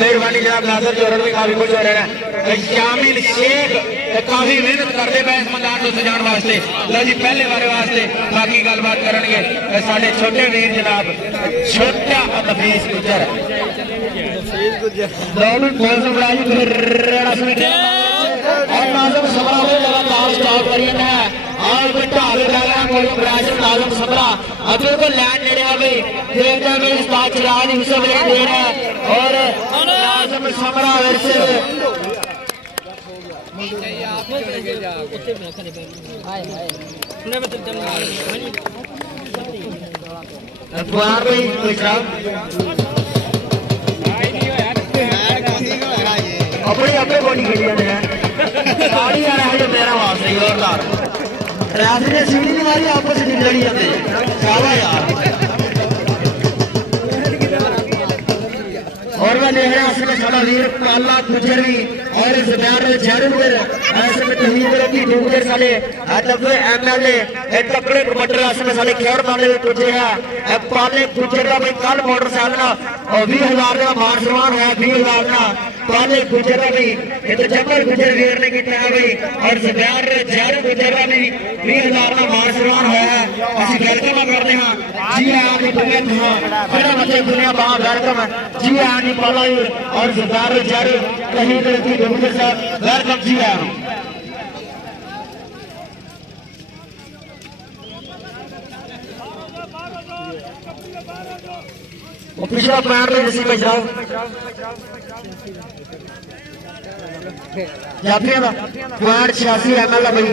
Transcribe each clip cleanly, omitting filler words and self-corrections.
मेहरबानी जनाब नाज़र जोरन भी काफी खुश हो रहे हैं। शामिल शेख काफी मेहनत करते पे इस मैदान को सजाने वास्ते। लो जी पहले बारे वास्ते बाकी गलबात करेंगे साढ़े छोटे वीर जनाब छोटा हफीज गुजर लगातार स्टॉप करिए नाज़म समरा अभी को लैंड नेड़े भाई देखते हैं उस्ताद चिराग यूसुफ ने दे रहा है और नाज़म समरा वैसे अखबार भाई अपने अपने बॉडी खेलिया ने गाड़ी आ रहा है जो मेरा वास्ते जोरदार राजी ने सीढ़ी नहीं मारी आपस में लड़ी जाते शाबाश यार। और मैं देख रहा हूँ सारा वीर काला गुजर भी और इस बयान में जरूर ऐसे में तहमीद रखी गुजर साले तबे एमएलए तकड़े कमांडर असमें साले खेर मामले में तुझे है पाले गुजर का भाई कल मोटरसाइकिल ना और 20,000 का मान सम्मान है 20,000 ना पाले गुजर का भी ये तो जबर गुजर वीर ने किया है भाई और इस बयान में जरूर गुजर का भी 20,000 का मान सम्मान है असि वेलकम करते हैं जी हां नी दुनिया बड़ा बच्चे दुनिया बाहर वेलकम जी हां नी पाला और सरदार जरूर कहीं तरह डॉक्टर साहब वेलकम जी आया पिछला पैर में जैसी बज रहा यात्रियों का पॉइंट 86 ml है भाई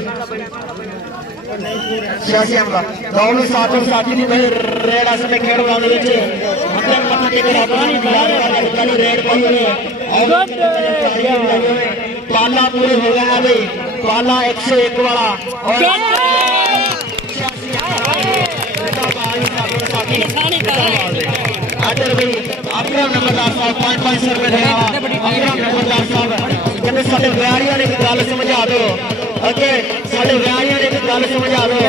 86 ml दोनों साथों साथी ने भाई रेड आसम में खेल वाले बच्चे मतलब मतलब के लिए अपनी बुलाने वाले कल रेड पाई हुए पाला पूरे हो गया है भाई पाला 101 वाला और भाई अकरम नंबरदार साहब 500 रुपए देना अकरम नंबरदार साहब कहते साढ़े व्यारिया ने गल समझा दो ओके साढ़े व्यारिया ने गल समझा दो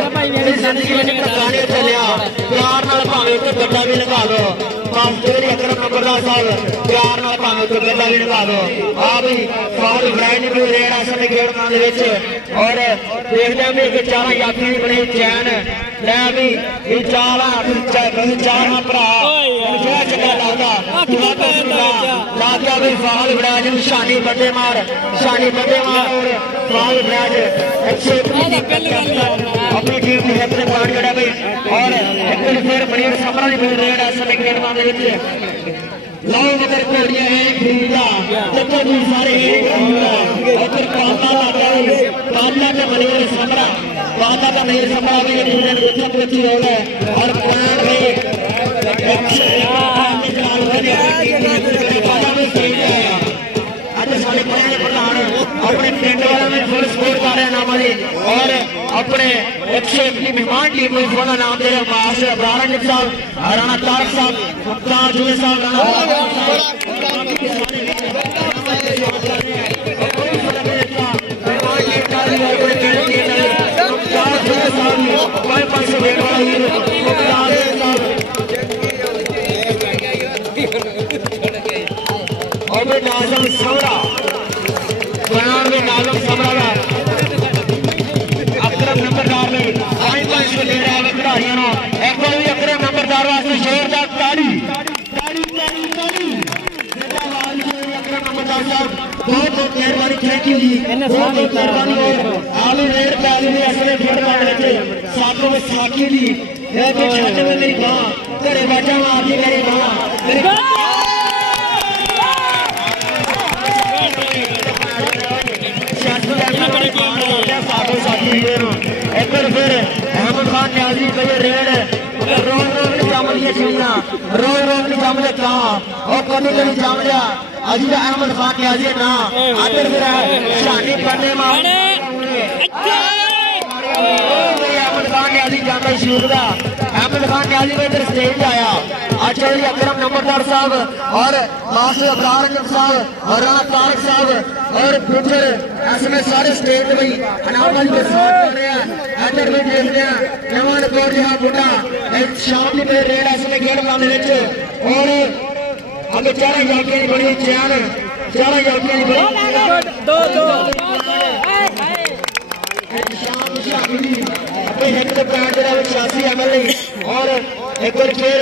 जिंदगी में गाने चलिया प्यार नाल भावे तो गड्ढा भी लगा दो मास्टर अकरम नंबरदार साहब प्यार नाल भावे तो गड्ढा भी लगा दो आ भाई फाल इब्राहिम भी रेड आसन के खेल मैदान दे विच और देखते हैं भी चार यात्री बने चैन ले भी ये चार भरा लागा भी फाल ब्राज शानी बंदे मार और फाल ब्राज अपनी टीम की अपने पार्ट करा भाई और एक फिर मनीर समरा ने रेड आसन के खेल मैदान दे लो मगर कोड़िया है खरीदा जब भी सारे और पाला का मनीर समरा पाला का मनीर समरा भी बच्ची हो गए और प्लान में अपने पिंड वाले में फुल सपोर्ट कर रहे हैं नाम और अपने 101 की मेहमान टीम में इसका नाम दे रहे हैं मास्टर अब्रार साहब राणा तारक साहब मुख्तार जुए साहब और नाज़म समरा बयान में नाज़म समरा अकरम नंबरदार में 5 को ले रहा है खिलाड़ियों एक बार भी अकरम नंबरदार वास्ते जोरदार ताली अकरम नंबरदार साहब बहुत मेहरबानी थैंक यू जी बहुत मेहरबानी आलू रेड ताली में असले फिर वाले साथों में साकी दी है कि छाते में मेरी मां तेरे बाजा मार दी मेरी मां मेरी फिर अहमद खान न्याजी कई रेड रोज नहीं जम लिया चिड़िया रोज नहीं जम लिया कहा और कभी कभी जम लिया अजी अहमद खान न्याजी ना आखिर फिर शानी करने मारे अहमद खान न्याजी जाना शुरू था अहमद खान न्याजी में इधर स्टेज आया अच्छा जी अकरम नंबरदार साहब और मास्टर अब्रार साहब और राणा तारक साहब और गुजर ऐसे सारे स्टेज भाई अनावल के साथ कर रहे हैं इधर भी देखते हैं नवान कोट जहां बुढ़ा एक शाम की रेड ऐसे खेल मैदान और अगर चारा जॉकियां दी बड़ी चैन चारा जॉकियां दी बड़ी दो अपने हिट के ब्रांड जरा 86 ml और एक बार फिर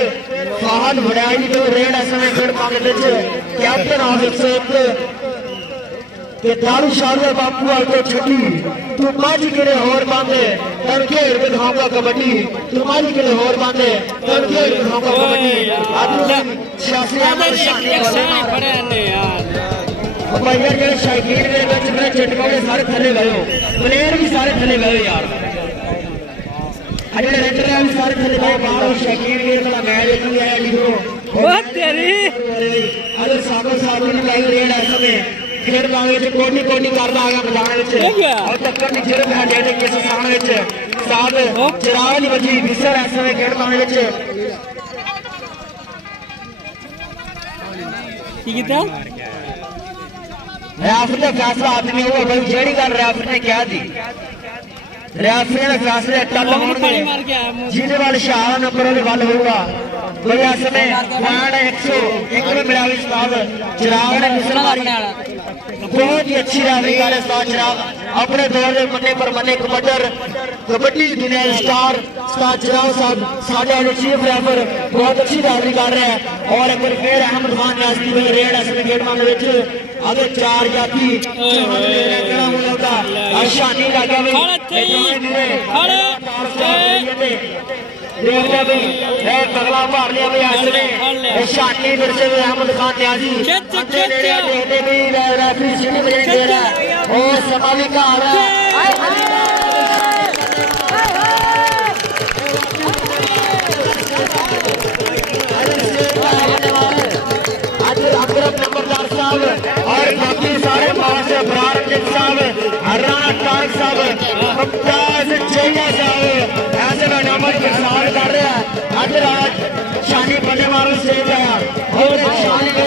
फाहन वड़ाई तो रेड ऐसे फिर मांगे विच कैप्टन ऑफ 101 के दारू शाहरुख बापू वाल तो छठी तू मज के होर बांधे तन खेल दिखाऊंगा कबड्डी तू मज के होर बांधे तन खेल दिखाऊंगा कबड्डी आज 86 ml शानी खड़े ने यार भाई यार जेडे शायकीन मेरे विच मेरे चिटका के सारे थले गए हो प्लेयर भी सारे थले गए यार अरे रेडर भी सारे थले गए बाहर शायकीन के वाला मैच देखी आया लिखो बहुत तेरी अगर साबो साहब ने लाई रेड ऐसे में फिर मांगे जो कोनी कोनी करना आ गया मैदान विच और टक्कर नहीं जेरे में डेटे किस स्थान विच साहब चिराग नहीं बजी विसर ऐसे में खेड मांगे विच ठीक है रेफरी का फैसला आदमी हुआ भाई जेडी गल रेफरी ने क्या दी रेफरी ने फैसले टल होंगे जिहदे वाल शाह नंबर वाले वाल होगा भाई ऐसे में पॉइंट 101 में मिला साहब चिराग ने मिसल मारी बहुत ही अच्छी रेफरी कर उस्ताद चिराग अपने दौर के मन्ने पर मन्ने कबड्डर कबड्डी दुनिया स्टार उस्ताद चिराग साहब साडे वाले चीफ रेफर बहुत अच्छी रेफरी कर रहे हैं और एक बार फिर अहमद खान न्यासी भाई रेड ऐसे गेट मान विच अगर चार जाती शानी लगा पगला मार लिया भाई ऐसे शानी फिर से अहमद खान न्याजी रेफरी सीटी बजाने दे रहा है और समा भी कहा रहा है नंबरदार साहब और बाकी सारे पास ब्रारंजित साहब हरियाणा टारक साहब मुमताज चेया साहब ऐसे में नंबर के साल कर रहे हैं आज रात शानी बने मारो से गया और शानी के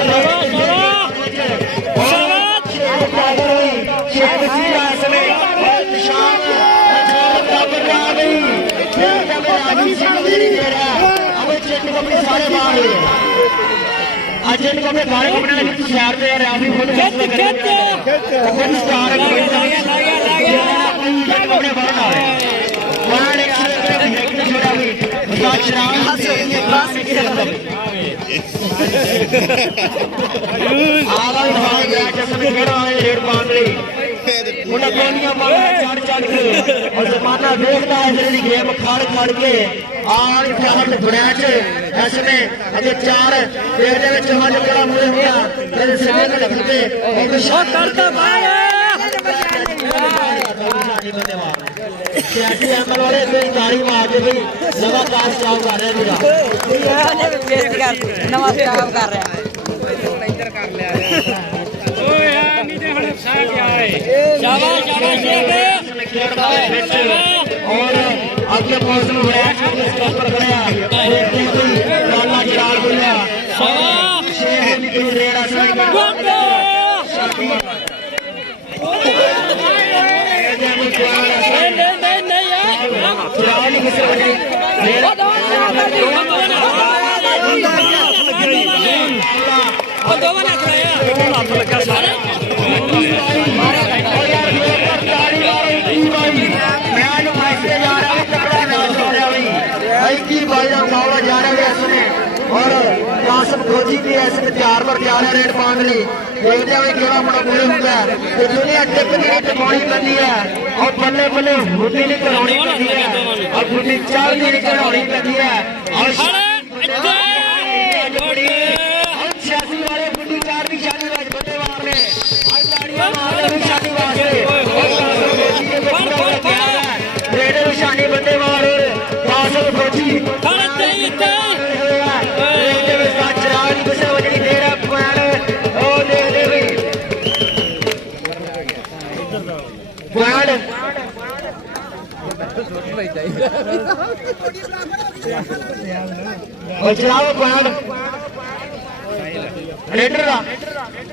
सारे बाहर आज इनको अपने गाने घूमने लगे तो शहर पे यार आप ही खुद फैसला करेंगे खुद स्टार है अपने बाहर आ रहे हैं वहाँ एक छोटा भी उस्ताद चिराग आवाज भाग गया जैसे खड़ा है रेड बांध रही उन्हें गोलियां मारना चढ़ के और जमाना देखता है जल्दी गेम खड़ के और फहद ब्रैच ऐसे में अगर चार देखने में जहां जो बड़ा मुझे हुआ फिर समय में लगते और करता भाई सियासी अमल वाले तो ताड़ी मार के भाई लगातार स्टाफ कर रहे हैं नवा स्टाफ कर रहे हैं शाबाश और अगले मौसम में स्टॉप पर खड़ा लाला चार बोलिया शेर निकल रेड़ा और कासिम खोजी भी ऐसे तैयार पर तैयार है रेड पाने लिए देखते हैं केड़ा बड़ा बोले होता है तो दुनिया टिप नहीं टमानी करनी है और बल्ले बल्ले हुड्डी नहीं करानी करनी है और हुड्डी चाल नहीं करानी करनी है और 86 वाले हुड्डी चार भी शादी वाज बंदे मार रहे आज गाड़ियां मार रहे शादी वास्ते रेड शानी बंदे मार कासिम खोजी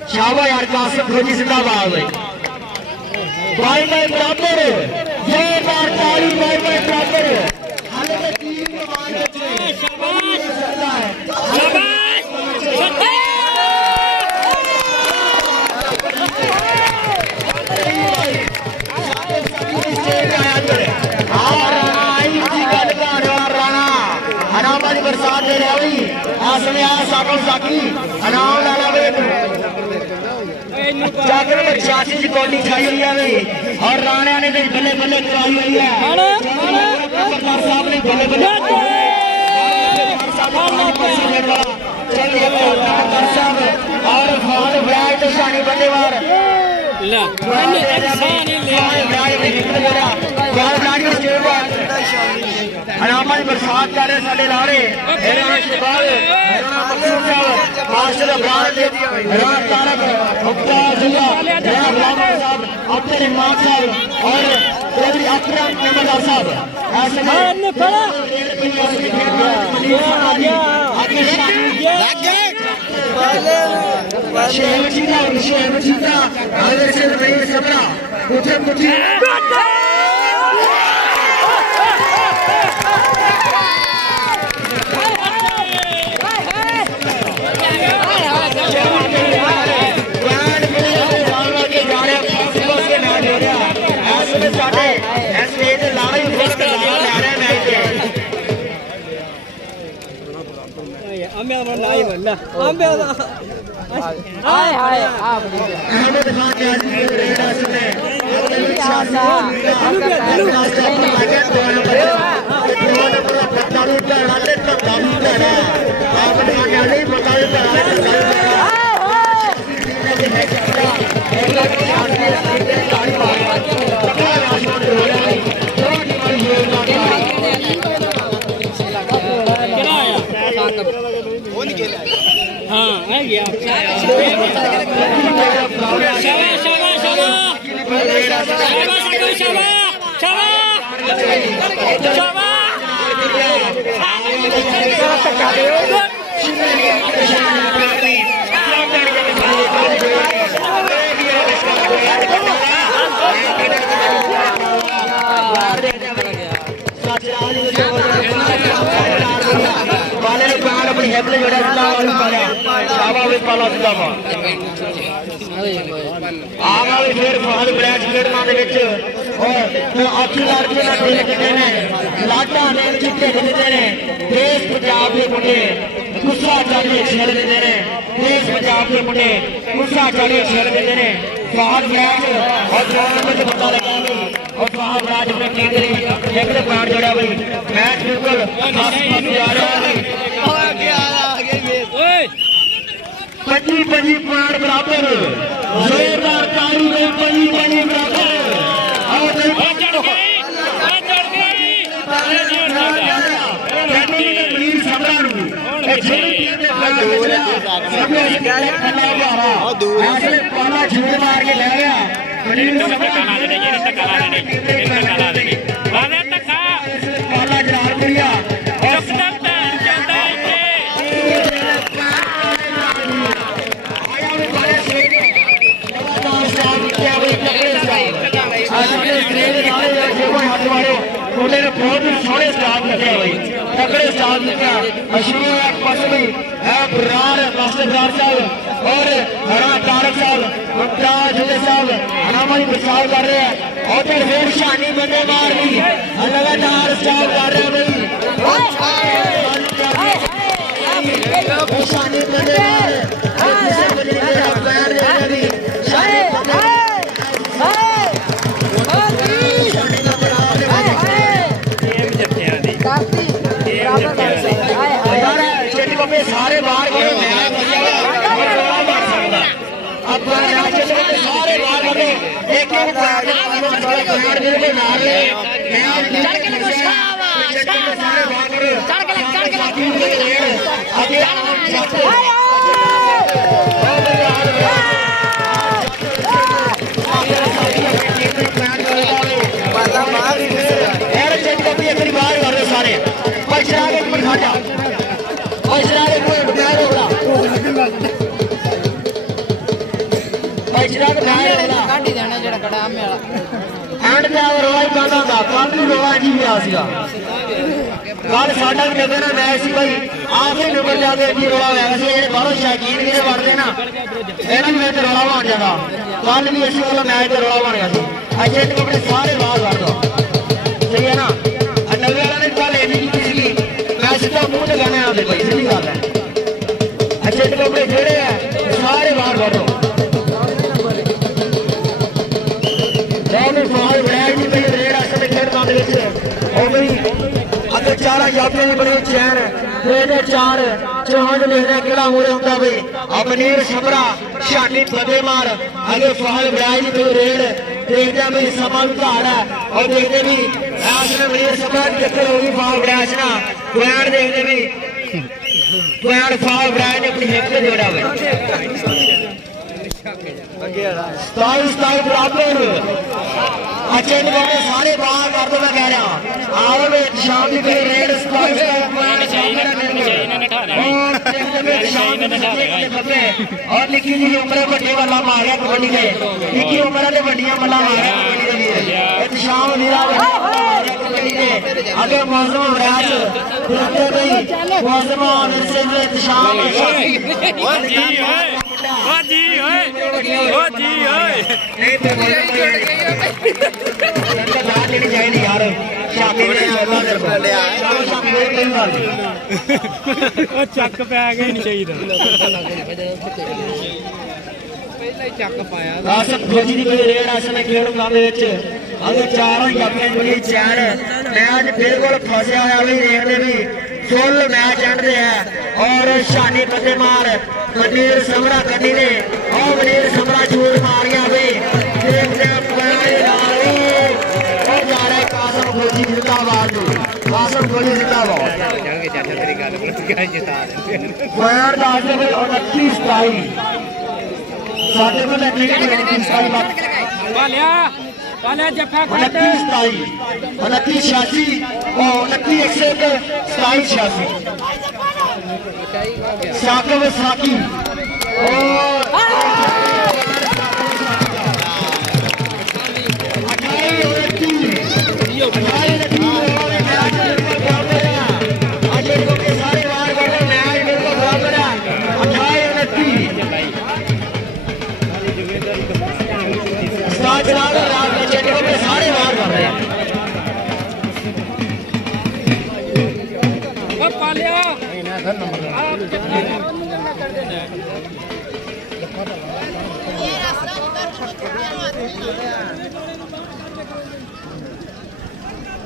शाबा यार कासिम खोजी जिंदाबाद भाई भाई बराबर ये बार ताली भाई भाई बराबर हाले टीम के मान शाबाश शाबाश आई जी गल करवार राणा अनामा दी बरसात दे रहा भाई आसने आ साको साकी अनाम लाला वे जाकर 86 की कौडी छाई हुई है भाई और राणा ने तो बल्ले बल्ले कराई हुई है सरकार साहब ने बल्ले बल्ले और फौज ब्राज तो शानी बल्लेबाज ला मैंने इंसान ही ले अनामा बरसात कर रहे साडे लाड़े मास्टर अब्रार तारक अब्दुल इमाम साहब और चौधरी अकरम नंबरदार साहब अहमद खान के आज की रेड असने हाँ आ गया शाबाश शाबाश शाबाश अपनी हेबले जोड़ा शाबाश पाला सिद्धामा आगा भी फिर फहद ब्रैच खेड़ना दे विच और आखी लड़के ना दिल किते ने लाटा ने चिट्टे दिंदे ने देश पंजाब दे मुंडे गुस्सा चाले छेड़ दिंदे ने देश पंजाब दे मुंडे गुस्सा चाले छेड़ दिंदे ने फहद ब्रैच और टूर्नामेंट पता लगा नहीं और फहद ब्रैच अपने केंद्री एक दे पार जोड़ा भाई मैच बिल्कुल आ रहा है पची पची पॉइंट बराबर जोरदार ताली में पची बराबर झूठ मार के ले गया पाला जरार दिया मुंडे ने बहुत ही सोहने स्टाफ रखे भाई तगड़े स्टाफ लिखा अशरूर पसमी बुरार मास्टर ब्रार साहब और हरा तारक साहब मुमताज साहब अनामा मिसाल कर रहे हैं और फिर फिर शानी बंदे मार दी लगातार स्टाफ कर रहे हैं भाई शानी बंदे सारे बाहर सारे बाहर एक कल साडा भी नगर ना मैच सी भाई आखिरी नंबर जाके जी रोला होया सी जेडे बाहरों शौकीन भी वड़दे ना इन्हां भी मैच रोला बन जाता कल भी इस वाला मैच रोला बन गया सी अज अपने सारे बाहर कर दो करो फाल बनाया जी भाई रेड असल खेल और भाई अगर 4 जाफियां बने चैन 4 चौहान देखने किला मूरे होता भाई अमनीर छबरा शानी फतेमार अगे फाल बनाया जी भाई रेड देखते हैं भाई समा भी घाट है और देखते भी मनीर छबरा की टक्कर होगी फाल बनाया ना पुराण देखते भी पुराण फाल बनाया ने अपनी हिट में जोड़ा भाई 27 बराबर अच्छे निकाले सारे बाहर कर दो मैं कह रहा आओ में शाम की कोई रेड 27 और निकी जी उम्र बड़े वाला मारिया कबड्डी ने निकी उम्र ने बड़ियां मल्ला मारिया कबड्डी ने शाम नीरा कबड्डी ने अगे मौसम राज देखते भाई मौसम से शाम जी ओए लेनी चाहिए यार शामी ਚੱਕ ਪੈ ਗਿਆ ਨਹੀਂ ਚਾਹੀਦਾ ਪਹਿਲਾਂ ਹੀ ਚੱਕ ਪਾਇਆ ਆਸਫ ਫੌਜੀ ਦੀ ਕੋਈ ਰੇਡ ਆਸਮੇ ਖੇਡ ਮੁਕਾਬਲੇ ਵਿੱਚ ਅਗੇ ਚਾਰਾਂ ਜਾਪੀਆਂ ਜੁੜੀ ਚੈਨ ਮੈਚ ਬਿਲਕੁਲ ਫਸਿਆ ਹੋਇਆ ਵੀ ਦੇਖਦੇ ਵੀ ਫੁੱਲ ਮੈਚ ਐਂਡਦੇ ਹੈ और शानी फतेमार मनीर समरा कन्नी ने और मनीर समरा झूठ मार गया भाई देखते और जा रहा है कासम फौजी जिंदाबाद कासम फौजी जिंदाबाद फायर दास ने 29 साढ़े को लेने के 29 वाले जफा 29 86 और 29 87 साकिब साकी और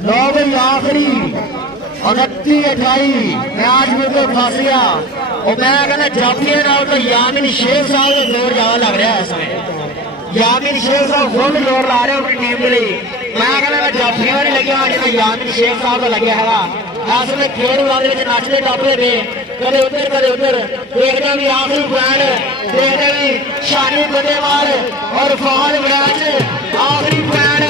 9 बजे आखिरी 29-28 मैच बिल्कुल फस गया और मैं कहना जाफिया नाल तो यामिन शेख साहब का जोर ज्यादा लग रहा है इस समय यामिन शेख साहब फुल जोर ला रहे अपनी टीम के लिए मैं कहना जाफिया नहीं लगे जिन्हें यामिन शेख साहब का लगे है इस समय खेल वाले नचते टपते पे कदे उधर देखते भी आखिरी पॉइंट देखते भी शानी फतेमार और फौज मैच आखिरी पॉइंट